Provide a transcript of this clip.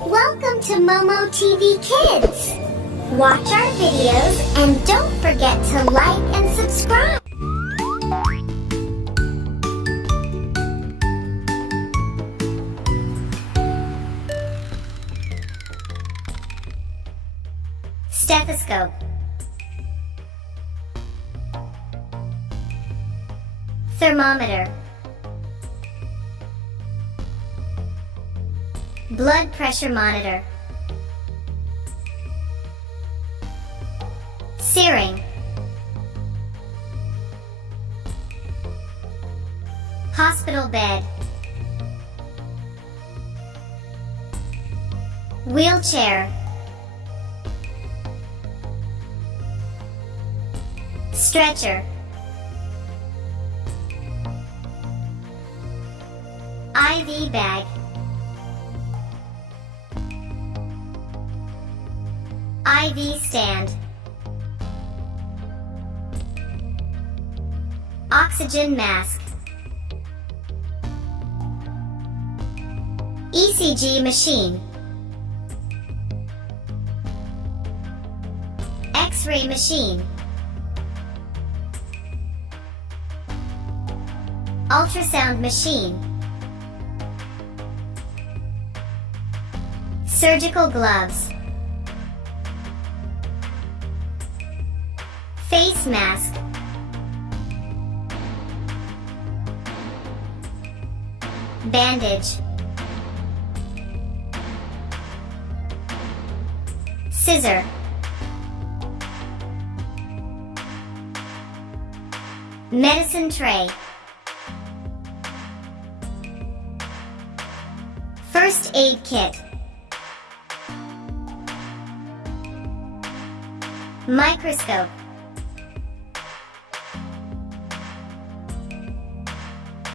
Welcome to Momo TV Kids! Watch our videos and don't forget to like and subscribe! Stethoscope. Thermometer. Blood pressure monitor. Syringe. Hospital bed. Wheelchair. Stretcher. IV bag. IV stand. Oxygen mask. ECG machine. X-ray machine. Ultrasound machine. Surgical gloves. Face mask. Bandage. Scissor. Medicine tray. First aid kit. Microscope.